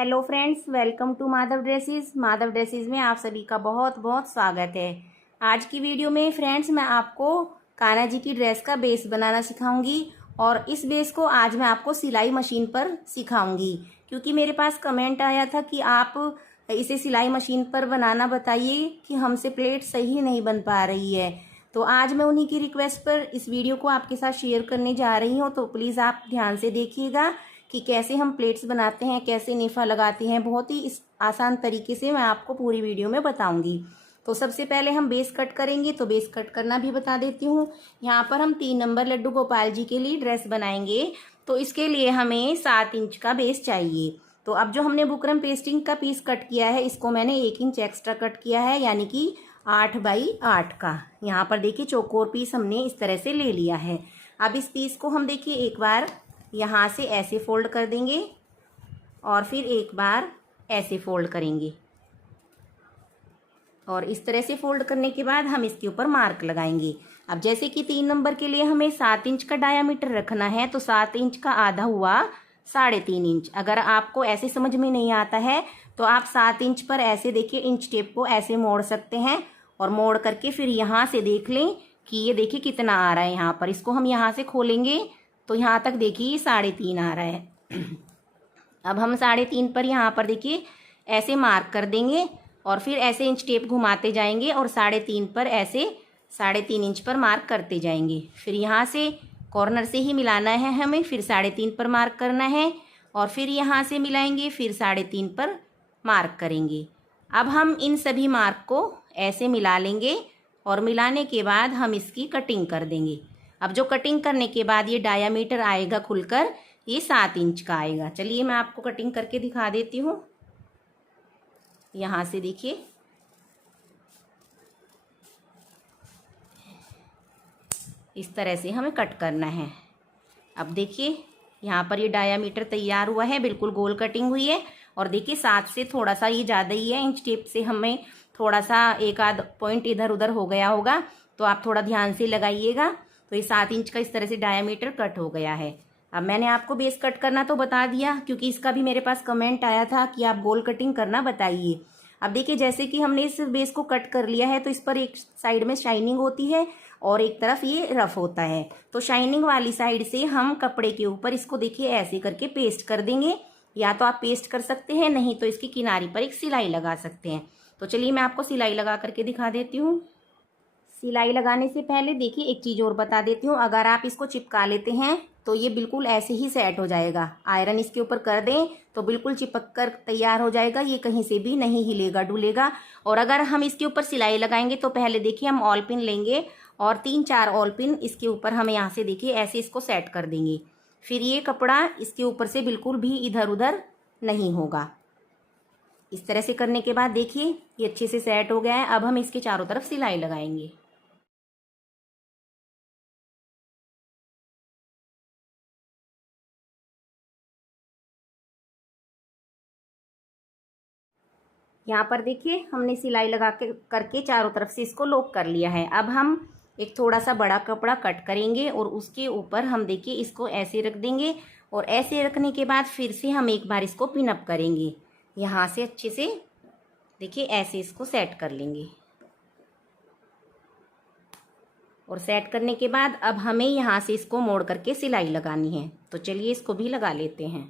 Hello friends, welcome to Madhav dresses. Madhav dresses में आप सभी का बहुत बहुत स्वागत है। आज की वीडियो में फ्रेंड्स मैं आपको कान्हा जी की ड्रेस का बेस बनाना सिखाऊंगी और इस बेस को आज मैं आपको सिलाई मशीन पर सिखाऊंगी, क्योंकि मेरे पास कमेंट आया था कि आप इसे सिलाई मशीन पर बनाना बताइए कि हमसे प्लेट सही नहीं बन पा रही है। तो आज मैं उन्हीं की रिक्वेस्ट पर इस वीडियो को आपके साथ शेयर करने जा रही हूँ। तो प्लीज़ आप ध्यान से देखिएगा कि कैसे हम प्लेट्स बनाते हैं, कैसे नेफा लगाते हैं। बहुत ही इस आसान तरीके से मैं आपको पूरी वीडियो में बताऊंगी। तो सबसे पहले हम बेस कट करेंगे, तो बेस कट करना भी बता देती हूँ। यहाँ पर हम 3 नंबर लड्डू गोपाल जी के लिए ड्रेस बनाएंगे, तो इसके लिए हमें 7 इंच का बेस चाहिए। तो अब जो हमने बुकरम पेस्टिंग का पीस कट किया है, इसको मैंने 1 इंच एक्स्ट्रा कट किया है, यानी कि 8 बाई 8 का। यहाँ पर देखिए चौकोर पीस हमने इस तरह से ले लिया है। अब इस पीस को हम देखिए एक बार यहाँ से ऐसे फोल्ड कर देंगे और फिर एक बार ऐसे फोल्ड करेंगे, और इस तरह से फोल्ड करने के बाद हम इसके ऊपर मार्क लगाएंगे। अब जैसे कि 3 नंबर के लिए हमें 7 इंच का डायामीटर रखना है, तो 7 इंच का आधा हुआ 3.5 इंच। अगर आपको ऐसे समझ में नहीं आता है तो आप 7 इंच पर ऐसे देखिए इंच टेप को ऐसे मोड़ सकते हैं, और मोड़ करके फिर यहाँ से देख लें कि ये देखिए कितना आ रहा है। यहाँ पर इसको हम यहाँ से खोलेंगे तो यहाँ तक देखिए 3.5 आ रहा है। अब हम 3.5 पर यहाँ पर देखिए ऐसे मार्क कर देंगे और फिर ऐसे इंच टेप घुमाते जाएंगे और 3.5 पर ऐसे 3.5 इंच पर मार्क करते जाएंगे। फिर यहाँ से कॉर्नर से ही मिलाना है हमें, फिर 3.5 पर मार्क करना है और फिर यहाँ से मिलाएंगे, फिर 3.5 पर मार्क करेंगे। अब हम इन सभी मार्क को ऐसे मिला लेंगे और मिलाने के बाद हम इसकी कटिंग कर देंगे। अब जो कटिंग करने के बाद ये डायामीटर आएगा खुलकर, ये 7 इंच का आएगा। चलिए मैं आपको कटिंग करके दिखा देती हूँ। यहाँ से देखिए इस तरह से हमें कट करना है। अब देखिए यहाँ पर ये डायामीटर तैयार हुआ है, बिल्कुल गोल कटिंग हुई है। और देखिए 7 से थोड़ा सा ये ज़्यादा ही है, इंच टेप से हमें थोड़ा सा एक आध पॉइंट इधर उधर हो गया होगा, तो आप थोड़ा ध्यान से लगाइएगा। तो ये 7 इंच का इस तरह से डायामीटर कट हो गया है। अब मैंने आपको बेस कट करना तो बता दिया, क्योंकि इसका भी मेरे पास कमेंट आया था कि आप गोल कटिंग करना बताइए। अब देखिए जैसे कि हमने इस बेस को कट कर लिया है, तो इस पर एक साइड में शाइनिंग होती है और एक तरफ ये रफ होता है। तो शाइनिंग वाली साइड से हम कपड़े के ऊपर इसको देखिए ऐसे करके पेस्ट कर देंगे। या तो आप पेस्ट कर सकते हैं, नहीं तो इसकी किनारी पर एक सिलाई लगा सकते हैं। तो चलिए मैं आपको सिलाई लगा करके दिखा देती हूँ। सिलाई लगाने से पहले देखिए एक चीज़ और बता देती हूँ, अगर आप इसको चिपका लेते हैं तो ये बिल्कुल ऐसे ही सेट हो जाएगा। आयरन इसके ऊपर कर दें तो बिल्कुल चिपक कर तैयार हो जाएगा, ये कहीं से भी नहीं हिलेगा डुलेगा। और अगर हम इसके ऊपर सिलाई लगाएंगे तो पहले देखिए हम ऑल पिन लेंगे और 3-4 ऑल पिन इसके ऊपर हम यहाँ से देखिए ऐसे इसको सेट कर देंगे। फिर ये कपड़ा इसके ऊपर से बिल्कुल भी इधर उधर नहीं होगा। इस तरह से करने के बाद देखिए ये अच्छे से सेट हो गया है। अब हम इसके चारों तरफ सिलाई लगाएंगे। यहाँ पर देखिए हमने सिलाई लगा के करके चारों तरफ से इसको लॉक कर लिया है। अब हम एक थोड़ा सा बड़ा कपड़ा कट करेंगे और उसके ऊपर हम देखिए इसको ऐसे रख देंगे, और ऐसे रखने के बाद फिर से हम एक बार इसको पिन अप करेंगे। यहाँ से अच्छे से देखिए ऐसे इसको सेट कर लेंगे, और सेट करने के बाद अब हमें यहाँ से इसको मोड़ करके सिलाई लगानी है। तो चलिए इसको भी लगा लेते हैं।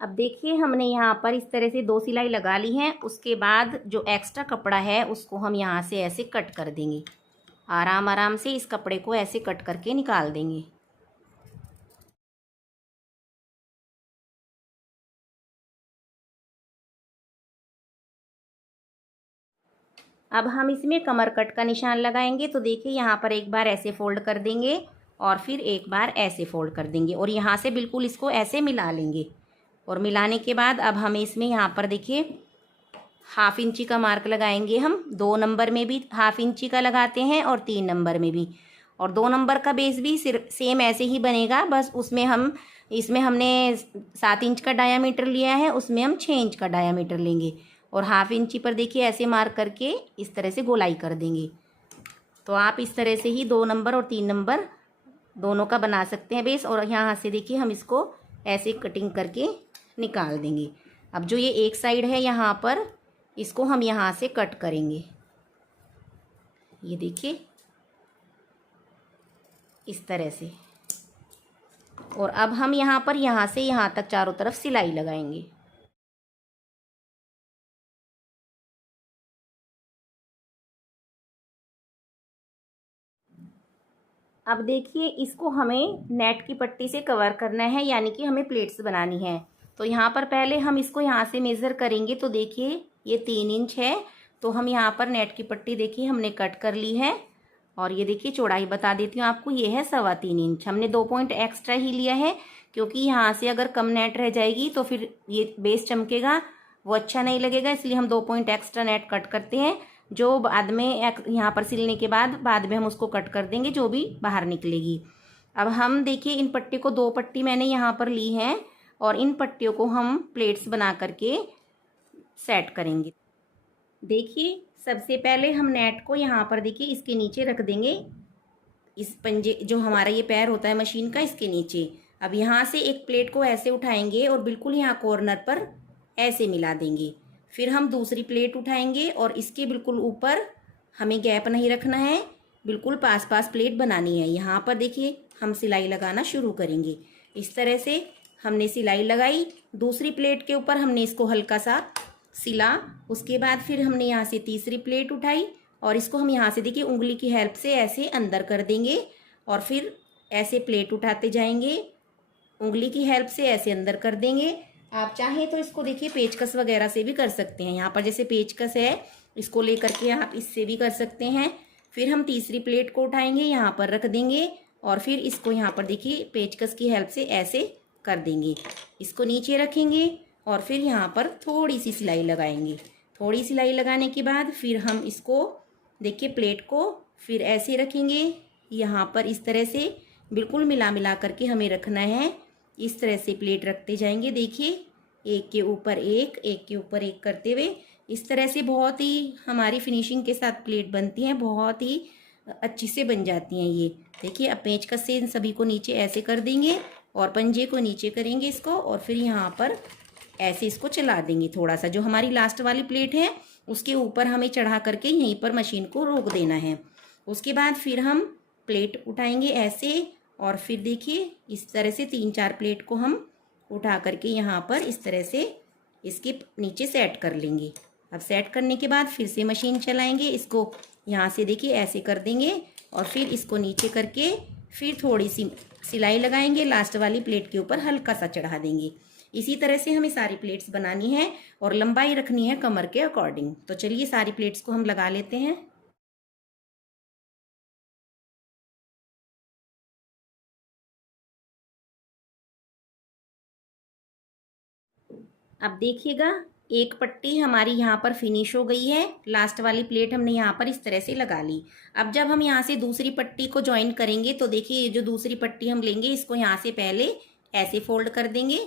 अब देखिए हमने यहाँ पर इस तरह से 2 सिलाई लगा ली हैं। उसके बाद जो एक्स्ट्रा कपड़ा है उसको हम यहाँ से ऐसे कट कर देंगे। आराम आराम से इस कपड़े को ऐसे कट करके निकाल देंगे। अब हम इसमें कमर कट का निशान लगाएंगे। तो देखिए यहाँ पर एक बार ऐसे फोल्ड कर देंगे और फिर एक बार ऐसे फोल्ड कर देंगे, और यहाँ से बिल्कुल इसको ऐसे मिला लेंगे। और मिलाने के बाद अब हमें इसमें यहाँ पर देखिए हाफ इंची का मार्क लगाएंगे हम। 2 नंबर में भी हाफ इंची का लगाते हैं और 3 नंबर में भी। और 2 नंबर का बेस भी सिर्फ सेम ऐसे ही बनेगा, बस उसमें इसमें हमने 7 इंच का डायामीटर लिया है, उसमें हम 6 इंच का डायामीटर लेंगे। और हाफ इंची पर देखिए ऐसे मार्क करके इस तरह से गोलाई कर देंगे। तो आप इस तरह से ही 2 नंबर और 3 नंबर दोनों का बना सकते हैं बेस। और यहाँ से देखिए हम इसको ऐसे कटिंग करके निकाल देंगे। अब जो ये एक साइड है यहाँ पर, इसको हम यहाँ से कट करेंगे। ये देखिए इस तरह से। और अब हम यहाँ पर यहाँ से यहाँ तक चारों तरफ सिलाई लगाएंगे। अब देखिए इसको हमें नेट की पट्टी से कवर करना है, यानी कि हमें प्लेट्स बनानी है। तो यहाँ पर पहले हम इसको यहाँ से मेज़र करेंगे। तो देखिए ये 3 इंच है, तो हम यहाँ पर नेट की पट्टी देखिए हमने कट कर ली है। और ये देखिए चौड़ाई बता देती हूँ आपको, ये है 3.25 इंच। हमने 2 पॉइंट एक्स्ट्रा ही लिया है, क्योंकि यहाँ से अगर कम नेट रह जाएगी तो फिर ये बेस चमकेगा, वो अच्छा नहीं लगेगा। इसलिए हम 2 पॉइंट एक्स्ट्रा नेट कट करते हैं, जो बाद में यहाँ पर सिलने के बाद में हम उसको कट कर देंगे, जो भी बाहर निकलेगी। अब हम देखिए इन पट्टी को 2 पट्टी मैंने यहाँ पर ली है, और इन पट्टियों को हम प्लेट्स बना करके सेट करेंगे। देखिए सबसे पहले हम नेट को यहाँ पर देखिए इसके नीचे रख देंगे, इस पंजे जो हमारा ये पैर होता है मशीन का, इसके नीचे। अब यहाँ से एक प्लेट को ऐसे उठाएंगे और बिल्कुल यहाँ कॉर्नर पर ऐसे मिला देंगे। फिर हम दूसरी प्लेट उठाएंगे और इसके बिल्कुल ऊपर हमें गैप नहीं रखना है, बिल्कुल पास पास प्लेट बनानी है। यहाँ पर देखिए हम सिलाई लगाना शुरू करेंगे। इस तरह से हमने सिलाई लगाई, दूसरी प्लेट के ऊपर हमने इसको हल्का सा सिला। उसके बाद फिर हमने यहाँ से तीसरी प्लेट उठाई और इसको हम यहाँ से देखिए उंगली की हेल्प से ऐसे अंदर कर देंगे, और फिर ऐसे प्लेट उठाते जाएंगे, उंगली की हेल्प से ऐसे अंदर कर देंगे। आप चाहें तो इसको देखिए पेचकस वगैरह से भी कर सकते हैं। यहाँ पर जैसे पेचकस है, इसको लेकर के आप इससे भी कर सकते हैं। फिर हम तीसरी प्लेट को उठाएंगे, यहाँ पर रख देंगे, और फिर इसको यहाँ पर देखिए पेचकस की हेल्प से ऐसे कर देंगे। इसको नीचे रखेंगे और फिर यहाँ पर थोड़ी सी सिलाई लगाएंगे। थोड़ी सिलाई लगाने के बाद फिर हम इसको देखिए प्लेट को फिर ऐसे रखेंगे, यहाँ पर इस तरह से बिल्कुल मिला करके हमें रखना है। इस तरह से प्लेट रखते जाएंगे, देखिए एक के ऊपर एक, एक के ऊपर एक करते हुए। इस तरह से बहुत ही हमारी फिनिशिंग के साथ प्लेट बनती हैं, बहुत ही अच्छी से बन जाती हैं ये। देखिए अब पेचकस से इन सभी को नीचे ऐसे कर देंगे और पंजे को नीचे करेंगे इसको, और फिर यहाँ पर ऐसे इसको चला देंगे। थोड़ा सा जो हमारी लास्ट वाली प्लेट है उसके ऊपर हमें चढ़ा करके यहीं पर मशीन को रोक देना है। उसके बाद फिर हम प्लेट उठाएंगे ऐसे, और फिर देखिए इस तरह से 3-4 प्लेट को हम उठा करके यहाँ पर इस तरह से इसके नीचे सेट कर लेंगे। अब सेट करने के बाद फिर से मशीन चलाएंगे, इसको यहाँ से देखिए ऐसे कर देंगे और फिर इसको नीचे करके फिर थोड़ी सी सिलाई लगाएंगे, लास्ट वाली प्लेट के ऊपर हल्का सा चढ़ा देंगे। इसी तरह से हमें सारी प्लेट्स बनानी है और लंबाई रखनी है कमर के अकॉर्डिंग। तो चलिए सारी प्लेट्स को हम लगा लेते हैं। अब देखिएगा एक पट्टी हमारी यहाँ पर फिनिश हो गई है, लास्ट वाली प्लेट हमने यहाँ पर इस तरह से लगा ली। अब जब हम यहाँ से दूसरी पट्टी को ज्वाइन करेंगे तो देखिए ये जो दूसरी पट्टी हम लेंगे इसको यहाँ से पहले ऐसे फोल्ड कर देंगे,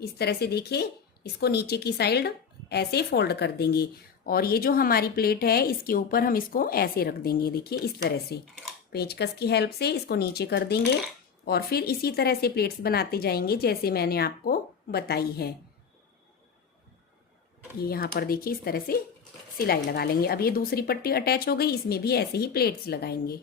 इस तरह से देखिए इसको नीचे की साइड ऐसे फोल्ड कर देंगे, और ये जो हमारी प्लेट है इसके ऊपर हम इसको ऐसे रख देंगे। देखिए इस तरह से पेचकस की हेल्प से इसको नीचे कर देंगे, और फिर इसी तरह से प्लेट्स बनाते जाएंगे जैसे मैंने आपको बताई है। ये यहाँ पर देखिए इस तरह से सिलाई लगा लेंगे। अब ये दूसरी पट्टी अटैच हो गई, इसमें भी ऐसे ही प्लेट्स लगाएंगे।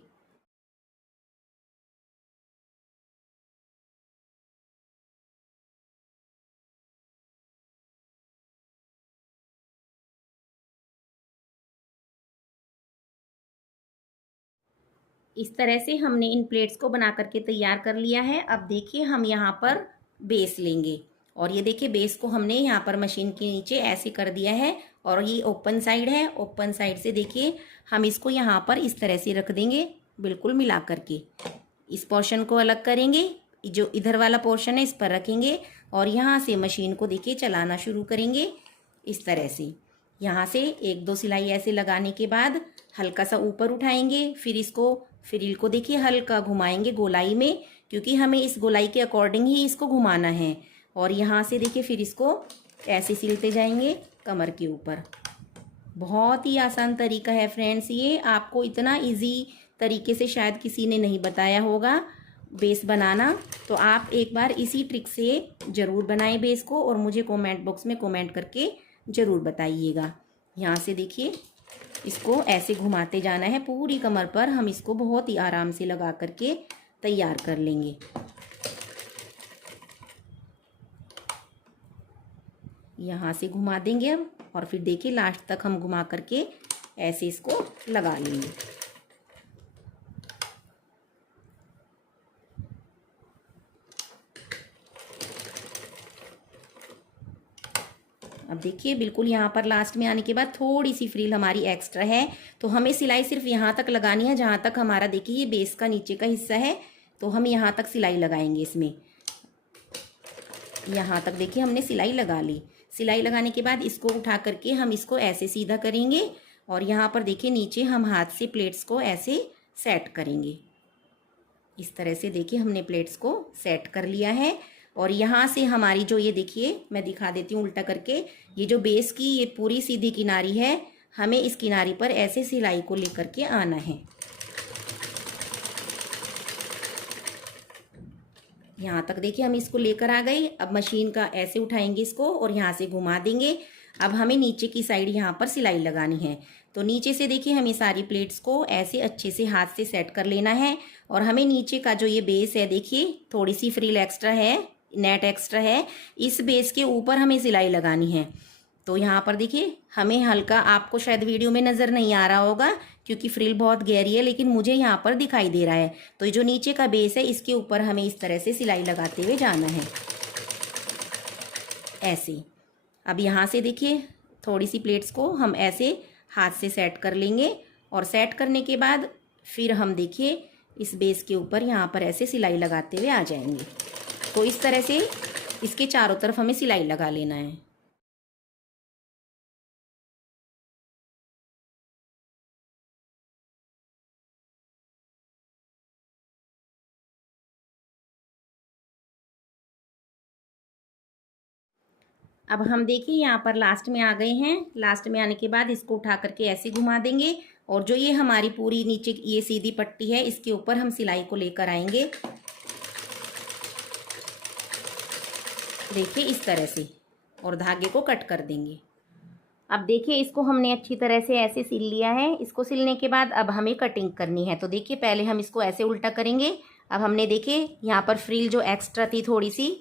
इस तरह से हमने इन प्लेट्स को बना करके तैयार कर लिया है। अब देखिए हम यहाँ पर बेस लेंगे, और ये देखिए बेस को हमने यहाँ पर मशीन के नीचे ऐसे कर दिया है, और ये ओपन साइड है। ओपन साइड से देखिए हम इसको यहाँ पर इस तरह से रख देंगे, बिल्कुल मिला करके। इस पोर्शन को अलग करेंगे, जो इधर वाला पोर्शन है इस पर रखेंगे, और यहाँ से मशीन को देखिए चलाना शुरू करेंगे इस तरह से। यहाँ से एक दो सिलाई ऐसे लगाने के बाद हल्का सा ऊपर उठाएंगे, फिर इसको फ्रिल को देखिए हल्का घुमाएंगे गोलाई में, क्योंकि हमें इस गोलाई के अकॉर्डिंग ही इसको घुमाना है। और यहाँ से देखिए फिर इसको ऐसे सिलते जाएंगे कमर के ऊपर। बहुत ही आसान तरीका है फ्रेंड्स, ये आपको इतना इजी तरीके से शायद किसी ने नहीं बताया होगा बेस बनाना। तो आप एक बार इसी ट्रिक से ज़रूर बनाएं बेस को, और मुझे कमेंट बॉक्स में कमेंट करके ज़रूर बताइएगा। यहाँ से देखिए इसको ऐसे घुमाते जाना है पूरी कमर पर। हम इसको बहुत ही आराम से लगा करके तैयार कर लेंगे। यहाँ से घुमा देंगे अब, और फिर देखिए लास्ट तक हम घुमा करके ऐसे इसको लगा लेंगे। अब देखिए बिल्कुल यहाँ पर लास्ट में आने के बाद थोड़ी सी फ्रिल हमारी एक्स्ट्रा है, तो हमें सिलाई सिर्फ यहाँ तक लगानी है जहाँ तक हमारा देखिए ये बेस का नीचे का हिस्सा है। तो हम यहाँ तक सिलाई लगाएंगे इसमें। यहाँ तक देखिए हमने सिलाई लगा ली। सिलाई लगाने के बाद इसको उठा करके हम इसको ऐसे सीधा करेंगे, और यहाँ पर देखिए नीचे हम हाथ से प्लेट्स को ऐसे सेट करेंगे। इस तरह से देखिए हमने प्लेट्स को सेट कर लिया है। और यहाँ से हमारी जो ये देखिए मैं दिखा देती हूँ उल्टा करके, ये जो बेस की ये पूरी सीधी किनारी है, हमें इस किनारी पर ऐसे सिलाई को लेकर के आना है। यहाँ तक देखिए हम इसको लेकर आ गए। अब मशीन का ऐसे उठाएंगे इसको और यहाँ से घुमा देंगे। अब हमें नीचे की साइड यहाँ पर सिलाई लगानी है। तो नीचे से देखिए हमें सारी प्लेट्स को ऐसे अच्छे से हाथ से सेट कर लेना है। और हमें नीचे का जो ये बेस है देखिए थोड़ी सी फ्रिल एक्स्ट्रा है, नेट एक्स्ट्रा है, इस बेस के ऊपर हमें सिलाई लगानी है। तो यहाँ पर देखिए हमें हल्का, आपको शायद वीडियो में नज़र नहीं आ रहा होगा क्योंकि फ्रिल बहुत गहरी है, लेकिन मुझे यहाँ पर दिखाई दे रहा है। तो ये जो नीचे का बेस है इसके ऊपर हमें इस तरह से सिलाई लगाते हुए जाना है ऐसे। अब यहाँ से देखिए थोड़ी सी प्लेट्स को हम ऐसे हाथ से सेट कर लेंगे, और सेट करने के बाद फिर हम देखिए इस बेस के ऊपर यहाँ पर ऐसे सिलाई लगाते हुए आ जाएंगे। तो इस तरह से इसके चारों तरफ हमें सिलाई लगा लेना है। अब हम देखिए यहाँ पर लास्ट में आ गए हैं। लास्ट में आने के बाद इसको उठा करके ऐसे घुमा देंगे, और जो ये हमारी पूरी नीचे ये सीधी पट्टी है इसके ऊपर हम सिलाई को लेकर आएंगे देखिए इस तरह से, और धागे को कट कर देंगे। अब देखिए इसको हमने अच्छी तरह से ऐसे सिल लिया है। इसको सिलने के बाद अब हमें कटिंग करनी है। तो देखिए पहले हम इसको ऐसे उल्टा करेंगे। अब हमने देखिए यहाँ पर फ्रिल जो एक्स्ट्रा थी थोड़ी सी,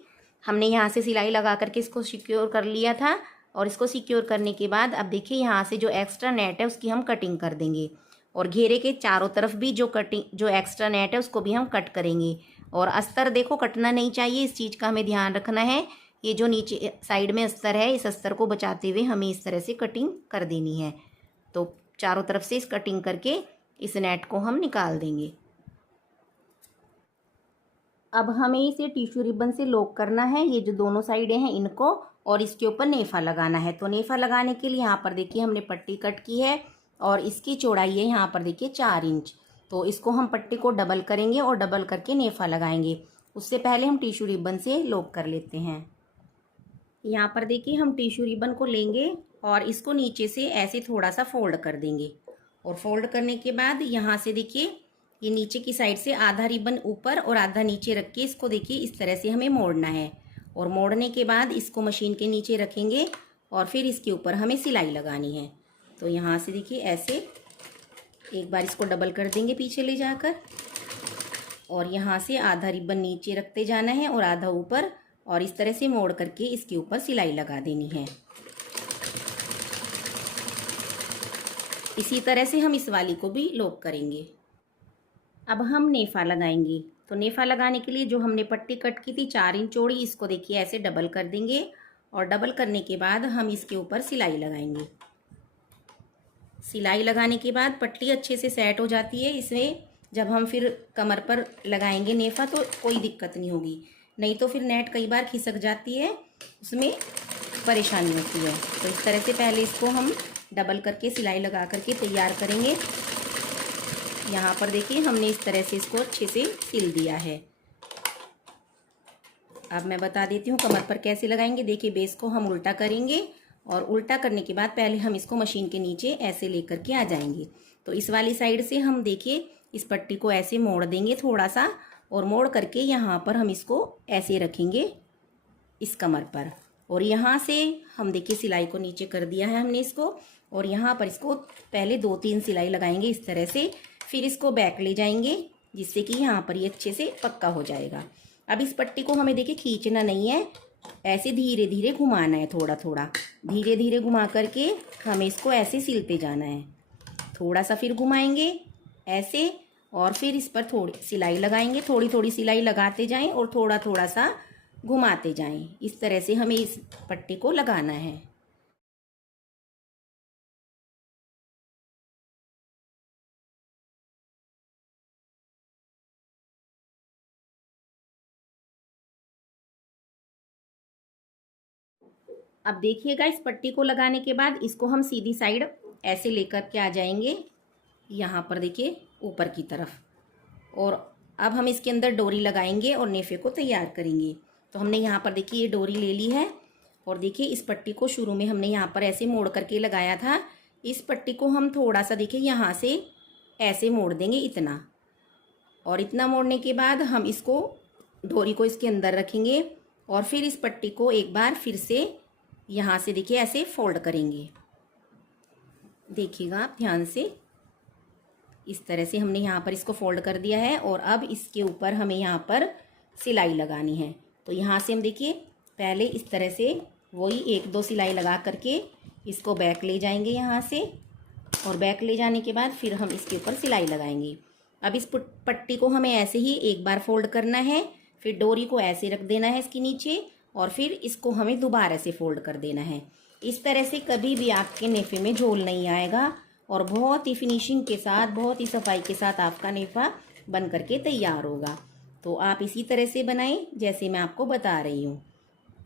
हमने यहाँ से सिलाई लगा करके इसको सिक्योर कर लिया था। और इसको सिक्योर करने के बाद अब देखिए यहाँ से जो एक्स्ट्रा नेट है उसकी हम कटिंग कर देंगे, और घेरे के चारों तरफ भी जो एक्स्ट्रा नेट है उसको भी हम कट करेंगे। और अस्तर देखो कटना नहीं चाहिए, इस चीज़ का हमें ध्यान रखना है। ये जो नीचे साइड में अस्तर है इस अस्तर को बचाते हुए हमें इस तरह से कटिंग कर देनी है। तो चारों तरफ से इस कटिंग करके इस नेट को हम निकाल देंगे। अब हमें इसे टिश्यू रिबन से लॉक करना है, ये जो दोनों साइडें हैं इनको, और इसके ऊपर नेफा लगाना है। तो नेफा लगाने के लिए यहाँ पर देखिए हमने पट्टी कट की है, और इसकी चौड़ाई है यहाँ पर देखिए 4 इंच। तो इसको हम पट्टी को डबल करेंगे और डबल करके नेफा लगाएंगे। उससे पहले हम टिश्यू रिबन से लॉक कर लेते हैं। यहाँ पर देखिए हम टिश्यू रिबन को लेंगे और इसको नीचे से ऐसे थोड़ा सा फोल्ड कर देंगे, और फोल्ड करने के बाद यहाँ से देखिए ये नीचे की साइड से आधा रिबन ऊपर और आधा नीचे रख के इसको देखिए इस तरह से हमें मोड़ना है। और मोड़ने के बाद इसको मशीन के नीचे रखेंगे, और फिर इसके ऊपर हमें सिलाई लगानी है। तो यहाँ से देखिए ऐसे एक बार इसको डबल कर देंगे पीछे ले जाकर, और यहाँ से आधा रिबन नीचे रखते जाना है और आधा ऊपर, और इस तरह से मोड़ करके इसके ऊपर सिलाई लगा देनी है। इसी तरह से हम इस वाली को भी लॉक करेंगे। अब हम नेफा लगाएंगे। तो नेफा लगाने के लिए जो हमने पट्टी कट की थी 4 इंच चौड़ी, इसको देखिए ऐसे डबल कर देंगे, और डबल करने के बाद हम इसके ऊपर सिलाई लगाएंगे। सिलाई लगाने के बाद पट्टी अच्छे से सेट हो जाती है इसमें। जब हम फिर कमर पर लगाएंगे नेफा तो कोई दिक्कत नहीं होगी, नहीं तो फिर नेट कई बार खिसक जाती है उसमें, परेशानी होती है। तो इस तरह से पहले इसको हम डबल करके सिलाई लगा करके तैयार करेंगे। यहाँ पर देखिए हमने इस तरह से इसको अच्छे से सिल दिया है। अब मैं बता देती हूँ कमर पर कैसे लगाएंगे। देखिए बेस को हम उल्टा करेंगे और उल्टा करने के बाद पहले हम इसको मशीन के नीचे ऐसे लेकर के आ जाएंगे। तो इस वाली साइड से हम देखिए इस पट्टी को ऐसे मोड़ देंगे थोड़ा सा, और मोड़ करके यहाँ पर हम इसको ऐसे रखेंगे इस कमर पर, और यहाँ से हम देखिए सिलाई को नीचे कर दिया है हमने इसको, और यहाँ पर इसको पहले 2-3 सिलाई लगाएंगे इस तरह से, फिर इसको बैक ले जाएंगे जिससे कि यहाँ पर ये अच्छे से पक्का हो जाएगा। अब इस पट्टी को हमें देखिए खींचना नहीं है, ऐसे धीरे धीरे घुमाना है, थोड़ा थोड़ा धीरे धीरे घुमा करके हमें इसको ऐसे सिलते जाना है। थोड़ा सा फिर घुमाएंगे ऐसे, और फिर इस पर थोड़ी सिलाई लगाएंगे, थोड़ी थोड़ी सिलाई लगाते जाएं और थोड़ा थोड़ा सा घुमाते जाएं। इस तरह से हमें इस पट्टी को लगाना है। अब देखिएगा इस पट्टी को लगाने के बाद इसको हम सीधी साइड ऐसे लेकर के आ जाएंगे यहाँ पर देखिए ऊपर की तरफ, और अब हम इसके अंदर डोरी लगाएंगे और नेफे को तैयार करेंगे। तो हमने यहाँ पर देखिए ये डोरी ले ली है, और देखिए इस पट्टी को शुरू में हमने यहाँ पर ऐसे मोड़ करके लगाया था। इस पट्टी को हम थोड़ा सा देखिए यहाँ से ऐसे मोड़ देंगे इतना, और इतना मोड़ने के बाद हम इसको डोरी को इसके अंदर रखेंगे, और फिर इस पट्टी को एक बार फिर से यहाँ से देखिए ऐसे फोल्ड करेंगे। देखिएगा आप ध्यान से, इस तरह से हमने यहाँ पर इसको फोल्ड कर दिया है, और अब इसके ऊपर हमें यहाँ पर सिलाई लगानी है। तो यहाँ से हम देखिए पहले इस तरह से वही 1-2 सिलाई लगा करके इसको बैक ले जाएंगे यहाँ से, और बैक ले जाने के बाद फिर हम इसके ऊपर सिलाई लगाएंगे। अब इस पट्टी को हमें ऐसे ही एक बार फोल्ड करना है, फिर डोरी को ऐसे रख देना है इसके नीचे, और फिर इसको हमें दोबारा से फोल्ड कर देना है। इस तरह से कभी भी आपके नेफे में झोल नहीं आएगा, और बहुत ही फिनिशिंग के साथ, बहुत ही सफाई के साथ आपका नेफा बन करके तैयार होगा। तो आप इसी तरह से बनाएं जैसे मैं आपको बता रही हूँ।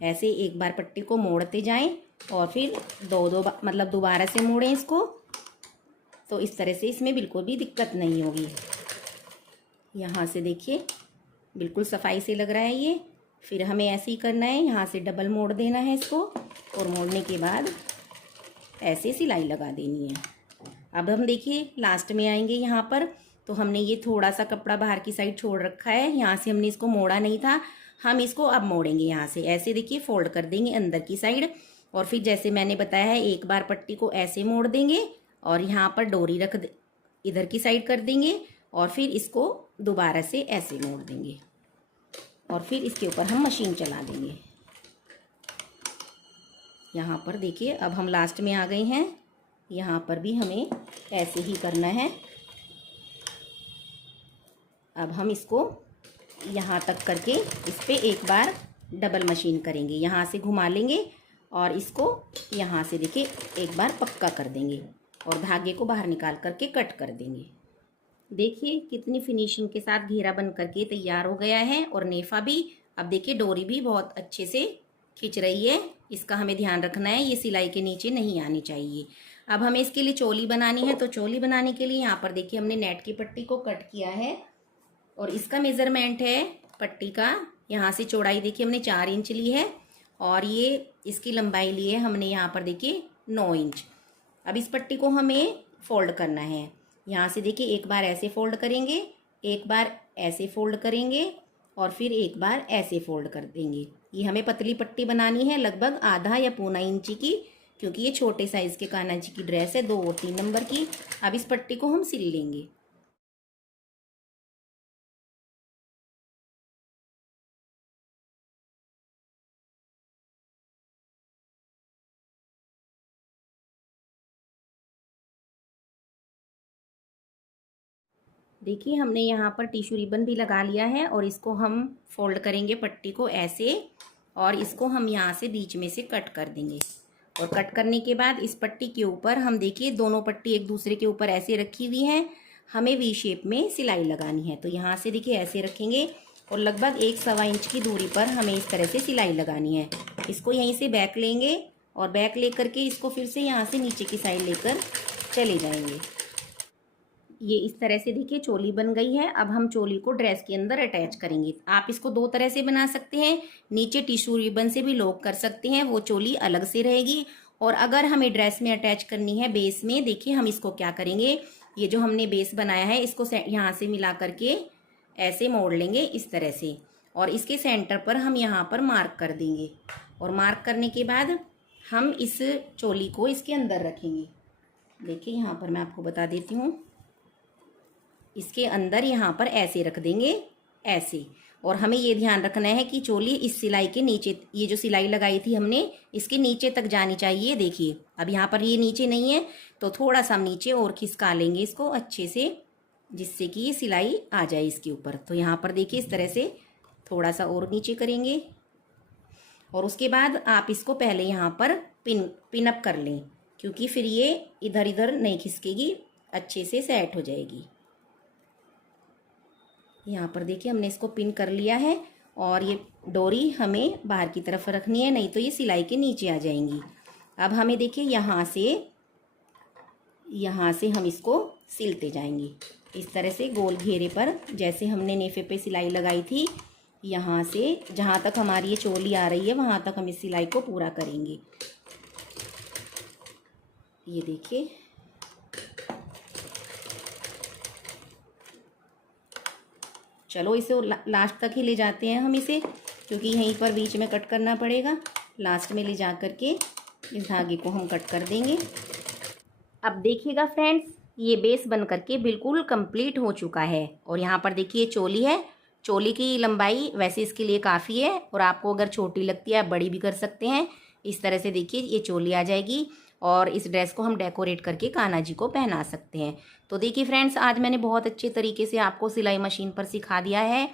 ऐसे एक बार पट्टी को मोड़ते जाएं और फिर मतलब दोबारा से मोड़ें इसको। तो इस तरह से इसमें बिल्कुल भी दिक्कत नहीं होगी। यहाँ से देखिए बिल्कुल सफाई से लग रहा है ये। फिर हमें ऐसे ही करना है, यहाँ से डबल मोड़ देना है इसको, और मोड़ने के बाद ऐसे सिलाई लगा देनी है। अब हम देखिए लास्ट में आएंगे यहाँ पर। तो हमने ये थोड़ा सा कपड़ा बाहर की साइड छोड़ रखा है, यहाँ से हमने इसको मोड़ा नहीं था, हम इसको अब मोड़ेंगे। यहाँ से ऐसे देखिए फोल्ड कर देंगे अंदर की साइड, और फिर जैसे मैंने बताया है एक बार पट्टी को ऐसे मोड़ देंगे, और यहाँ पर डोरी इधर की साइड कर देंगे, और फिर इसको दोबारा से ऐसे मोड़ देंगे, और फिर इसके ऊपर हम मशीन चला देंगे। यहाँ पर देखिए अब हम लास्ट में आ गए हैं। यहाँ पर भी हमें ऐसे ही करना है। अब हम इसको यहाँ तक करके इस पे एक बार डबल मशीन करेंगे, यहाँ से घुमा लेंगे, और इसको यहाँ से देखिए एक बार पक्का कर देंगे, और धागे को बाहर निकाल करके कट कर देंगे। देखिए कितनी फिनिशिंग के साथ घेरा बन करके तैयार हो गया है, और नेफा भी। अब देखिए डोरी भी बहुत अच्छे से खींच रही है, इसका हमें ध्यान रखना है, ये सिलाई के नीचे नहीं आनी चाहिए। अब हमें इसके लिए चोली बनानी है। तो चोली बनाने के लिए यहाँ पर देखिए हमने नेट की पट्टी को कट किया है, और इसका मेज़रमेंट है पट्टी का, यहाँ से चौड़ाई देखिए हमने 4 इंच ली है, और ये इसकी लंबाई ली है हमने यहाँ पर देखिए 9 इंच। अब इस पट्टी को हमें फोल्ड करना है। यहाँ से देखिए एक बार ऐसे फोल्ड करेंगे, एक बार ऐसे फोल्ड करेंगे, और फिर एक बार ऐसे फोल्ड कर देंगे। ये हमें पतली पट्टी बनानी है, लगभग आधा या पौना इंची की, क्योंकि ये छोटे साइज़ के कान्हा जी की ड्रेस है, 2 और 3 नंबर की। अब इस पट्टी को हम सिल लेंगे। देखिए हमने यहाँ पर टिश्यू रिबन भी लगा लिया है, और इसको हम फोल्ड करेंगे पट्टी को ऐसे, और इसको हम यहाँ से बीच में से कट कर देंगे। और कट करने के बाद इस पट्टी के ऊपर हम देखिए दोनों पट्टी एक दूसरे के ऊपर ऐसे रखी हुई हैं, हमें वी शेप में सिलाई लगानी है। तो यहाँ से देखिए ऐसे रखेंगे, और लगभग 1-1.25 इंच की दूरी पर हमें इस तरह से सिलाई लगानी है। इसको यहीं से बैक लेंगे, और बैक लेकर के इसको फिर से यहाँ से नीचे की साइड लेकर चले जाएंगे। ये इस तरह से देखिए चोली बन गई है। अब हम चोली को ड्रेस के अंदर अटैच करेंगे। आप इसको दो तरह से बना सकते हैं, नीचे टिश्यू रिबन से भी लॉक कर सकते हैं, वो चोली अलग से रहेगी। और अगर हमें ड्रेस में अटैच करनी है बेस में, देखिए हम इसको क्या करेंगे, ये जो हमने बेस बनाया है इसको यहाँ से मिला करके ऐसे मोड़ लेंगे इस तरह से, और इसके सेंटर पर हम यहाँ पर मार्क कर देंगे। और मार्क करने के बाद हम इस चोली को इसके अंदर रखेंगे। देखिए यहाँ पर मैं आपको बता देती हूँ, इसके अंदर यहाँ पर ऐसे रख देंगे ऐसे। और हमें ये ध्यान रखना है कि चोली इस सिलाई के नीचे, ये जो सिलाई लगाई थी हमने इसके नीचे तक जानी चाहिए। देखिए अब यहाँ पर ये नीचे नहीं है तो थोड़ा सा नीचे और खिसका लेंगे इसको अच्छे से, जिससे कि ये सिलाई आ जाए इसके ऊपर। तो यहाँ पर देखिए इस तरह से थोड़ा सा और नीचे करेंगे। और उसके बाद आप इसको पहले यहाँ पर पिन अप कर लें, क्योंकि फिर ये इधर इधर नहीं खिसकेगी, अच्छे से सेट हो जाएगी। यहाँ पर देखिए हमने इसको पिन कर लिया है। और ये डोरी हमें बाहर की तरफ रखनी है, नहीं तो ये सिलाई के नीचे आ जाएंगी। अब हमें देखिए यहाँ से हम इसको सिलते जाएंगे इस तरह से गोल घेरे पर, जैसे हमने नेफे पे सिलाई लगाई थी। यहाँ से जहाँ तक हमारी ये चोली आ रही है वहाँ तक हम इस सिलाई को पूरा करेंगे। ये देखिए चलो इसे लास्ट तक ही ले जाते हैं हम इसे, क्योंकि यहीं पर बीच में कट करना पड़ेगा। लास्ट में ले जा करके इस धागे को हम कट कर देंगे। अब देखिएगा फ्रेंड्स, ये बेस बन करके बिल्कुल कंप्लीट हो चुका है। और यहाँ पर देखिए चोली है, चोली की लंबाई वैसे इसके लिए काफ़ी है, और आपको अगर छोटी लगती है आप बड़ी भी कर सकते हैं। इस तरह से देखिए ये चोली आ जाएगी, और इस ड्रेस को हम डेकोरेट करके कान्हा जी को पहना सकते हैं। तो देखिए फ्रेंड्स, आज मैंने बहुत अच्छे तरीके से आपको सिलाई मशीन पर सिखा दिया है।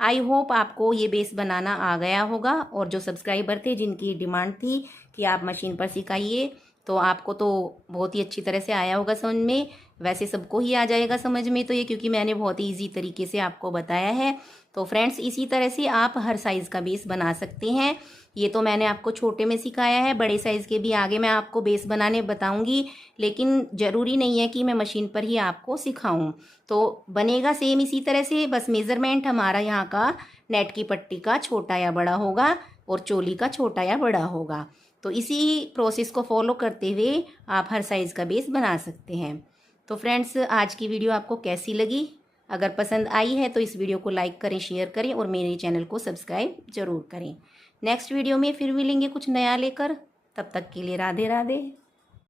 आई होप आपको ये बेस बनाना आ गया होगा। और जो सब्सक्राइबर थे जिनकी डिमांड थी कि आप मशीन पर सिखाइए, तो आपको तो बहुत ही अच्छी तरह से आया होगा समझ में। वैसे सबको ही आ जाएगा समझ में तो ये, क्योंकि मैंने बहुत ही ईजी तरीके से आपको बताया है। तो फ्रेंड्स, इसी तरह से आप हर साइज़ का बेस बना सकते हैं। ये तो मैंने आपको छोटे में सिखाया है, बड़े साइज़ के भी आगे मैं आपको बेस बनाने बताऊंगी, लेकिन ज़रूरी नहीं है कि मैं मशीन पर ही आपको सिखाऊं। तो बनेगा सेम इसी तरह से, बस मेज़रमेंट हमारा यहाँ का नेट की पट्टी का छोटा या बड़ा होगा और चोली का छोटा या बड़ा होगा। तो इसी प्रोसेस को फॉलो करते हुए आप हर साइज़ का बेस बना सकते हैं। तो फ्रेंड्स, आज की वीडियो आपको कैसी लगी? अगर पसंद आई है तो इस वीडियो को लाइक करें, शेयर करें और मेरे चैनल को सब्सक्राइब जरूर करें। नेक्स्ट वीडियो में फिर मिलेंगे कुछ नया लेकर, तब तक के लिए राधे राधे।